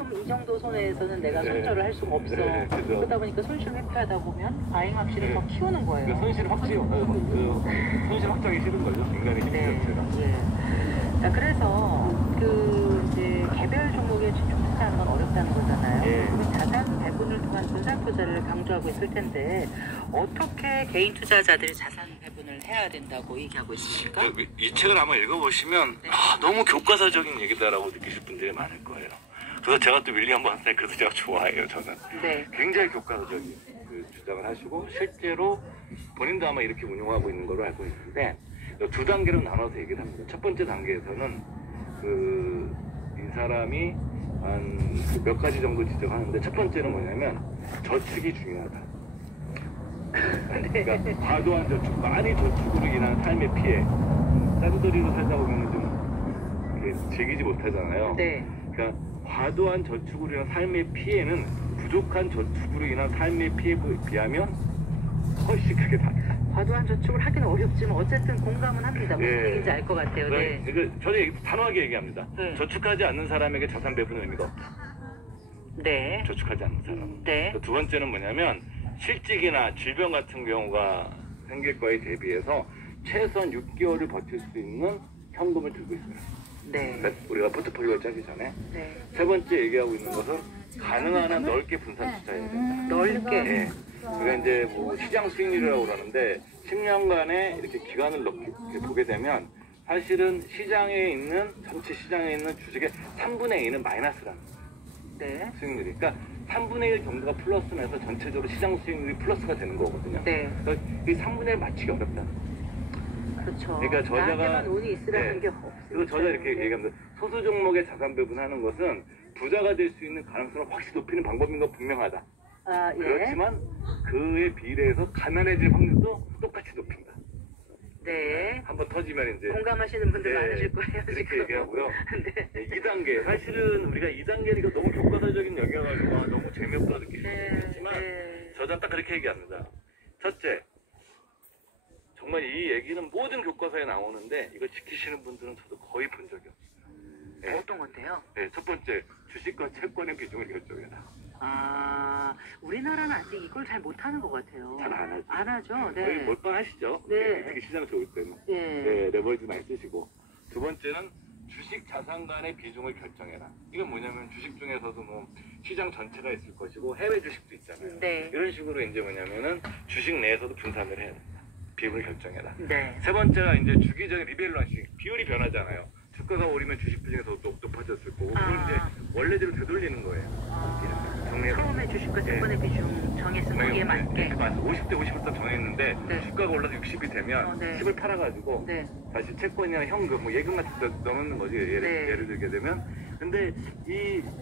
이 정도 손해에서는 내가 손절을 할 수가 없어. 그러다 보니까 손실 회피하다 보면 과잉 확실히 더 키우는 거예요. 그러니까 손실 확장이 싫은 거죠. 인간의 힘 자체가. 자, 그래서 이제 개별 종목에 투자하는 건 어렵다는 거잖아요. 그럼 자산 배분을 통한 분산 투자를 강조하고 있을 텐데 어떻게 개인 투자자들이 자산 배분을 해야 된다고 얘기하고 있습니까? 이 책을 아마 읽어보시면 너무 교과서적인 얘기다라고 느끼실 분들이 많을 거예요. 그래서 제가 또 윌리엄 번스의 그 주제가 좋아해요. 저는 굉장히 교과서적인 그 주장을 하시고 실제로 본인도 아마 이렇게 운용하고 있는 걸로 알고 있는데 두 단계로 나눠서 얘기를 합니다. 첫 번째 단계에서는 이 사람이 한 몇 가지 정도 지적하는데 첫 번째는 뭐냐면 저축이 중요하다. 그러니까 과도한 저축, 많이 저축으로 인한 삶의 피해. 딴소리로 살다 보면 좀 즐기지 못하잖아요. 그러니까 과도한 저축으로 인한 삶의 피해는 부족한 저축으로 인한 삶의 피해에 비하면 훨씬 크게 다르다. 과도한 저축을 하기는 어렵지만 어쨌든 공감은 합니다. 무슨 얘기인지 알 것 같아요. 저는 단호하게 얘기합니다. 저축하지 않는 사람에게 자산 배분은 의미가 없다. 저축하지 않는 사람. 두 번째는 뭐냐면 실직이나 질병 같은 경우가 생길 거에 대비해서 최소한 6개월을 버틸 수 있는 현금을 들고 있어요. 그러니까 우리가 포트폴리오를 짜기 전에 세 번째 얘기하고 있는 것은 가능한 한 넓게 분산 투자해야 된다. 넓게? 그러니까 이제 뭐 시장 수익률이라고 그러는데 10년간의 이렇게 기간을 보게 되면 사실은 전체 시장에 있는 주식의 3분의 2는 마이너스라는 수익률이. 그러니까 3분의 1 정도가 플러스면서 전체적으로 시장 수익률이 플러스가 되는 거거든요. 그러니까 이 3분의 1 맞추기 어렵다. 그렇죠. 그러니까 나한테만 운이 있으라는 게 없어요. 그리고 저자 이렇게 얘기합니다. 소수 종목의 자산 배분하는 것은 부자가 될 수 있는 가능성을 확실히 높이는 방법인 건 분명하다. 그렇지만 그에 비례해서 가난해질 확률도 똑같이 높인다. 한번 터지면 이제 공감하시는 분들 많으실 거예요. 이렇게 얘기하고요. 2단계 사실은 우리가 2단계니까 너무 교과서적인 얘기여가지고 너무 재미없다 느끼실 수 있겠지만 저자 딱 그렇게 얘기합니다. 첫째, 정말 이 얘기는 모든 교과서에 나오는데 이걸 지키시는 분들은 저도 거의 본 적이 없어요. 어떤 건데요? 첫 번째, 주식과 채권의 비중을 결정해라. 우리나라는 아직 이걸 잘 못하는 것 같아요. 잘 안 하죠. 안 하죠. 거의 몰빵 하시죠. 특히 시장 좋을 때는. 레버리지 많이 쓰시고. 두 번째는 주식 자산 간의 비중을 결정해라. 이건 뭐냐면 주식 중에서도 뭐 시장 전체가 있을 것이고 해외 주식도 있잖아요. 이런 식으로 이제 뭐냐면은 주식 내에서도 분산을 해야 된다. 비율을 결정해라. 세 번째가 이제 주기적인 리밸런싱, 비율이 변하잖아요. 주가가 오르면 주식 비중이 더 높아졌을 거고, 그걸 이제 원래대로 되돌리는 거예요. 처음에 주식과 채권의 비중 정했으면 거기에 맞게. 50대 50을 딱 정했는데 주가가 올라서 60이 되면 10을 팔아가지고 다시 채권이나 현금, 뭐 예금 같은 데 넣는 거지. 예를 들게 되면. 근데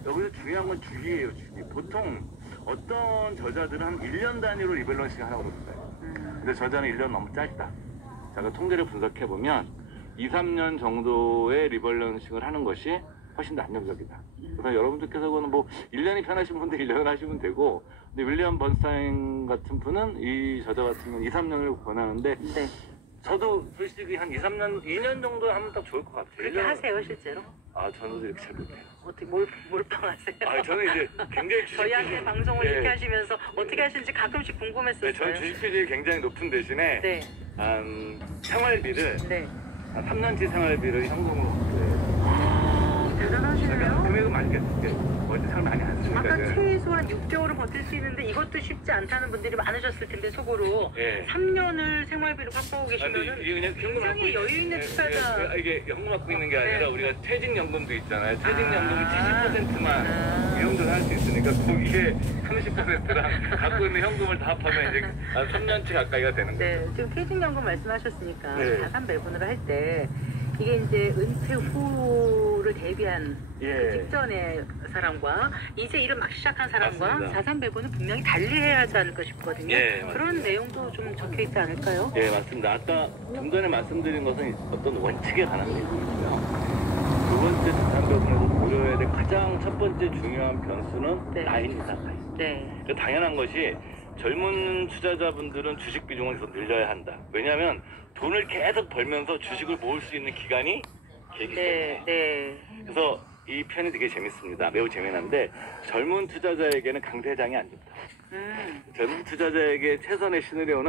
여기서 중요한 건 주기예요. 주기. 보통 어떤 저자들은 한 1년 단위로 리밸런싱 하라고 그러거든요. 근데 저자는 1년 너무 짧다. 자, 그 통계를 분석해보면 2, 3년 정도의 리밸런싱을 하는 것이 훨씬 더 안정적이다. 그래서 여러분들께서 그거는 뭐 1년이 편하신 분들 1년 하시면 되고, 근데 윌리엄 번스타인 같은 분은 이 저자 같은 경우는 2, 3년을 권하는데 저도 솔직히 한 2, 3년, 2년 정도 하면 딱 좋을 것 같아요. 그렇게 하세요, 실제로? 저는 이렇게 잘 못해요. 어떻게 몰빵하세요? 저는 이제 굉장히 저희한테 방송을 이렇게 하시면서 어떻게 하시는지 가끔씩 궁금했었어요. 저는 주식 비중이 굉장히 높은 대신에 생활비를 한 3년치 생활비를 현금으로 대단하시네요. 금액은 많이 깼을게. 어디 상 많이 안 쓰니까. 아까 최소한 6개월을 버틸 수 있는데 이것도 쉽지 않다는 분들이 많으셨을 텐데 속으로 3년을 생활비를 확보하고 계시면은 굉장히 여유 있는 투자자. 이게 현금 갖고 있는 게 아니라 우리가 퇴직연금도 있잖아요. 퇴직연금은 70%만 이용도 할 수 있으니까 거기에 30%랑 갖고 있는 현금을 다 합하면 이제 한 3년치 가까이가 되는 거죠. 지금 퇴직연금 말씀하셨으니까 자산 배분을 할 때 이게 이제 은퇴 후를 대비한 그 직전의 사람과 이제 일을 막 시작한 사람과 자산 배분은 분명히 달리해야 하지 않을까 싶거든요. 그런 내용도 좀 적혀 있지 않을까요? 맞습니다. 아까 좀 전에 말씀드린 것은 어떤 원칙에 관한 내용이고요. 두 번째 자산 배분에서 고려해야 될 가장 첫 번째 중요한 변수는 나이입니다. 당연한 것이 젊은 투자자분들은 주식 비중을 더 늘려야 한다. 왜냐하면 돈을 계속 벌면서 주식을 모을 수 있는 기간이 길기 때문에. 그래서 이 편이 되게 재밌습니다. 매우 재미난데 젊은 투자자에게는 강세장이 안 좋다. 젊은 투자자에게 최선의 시나리오는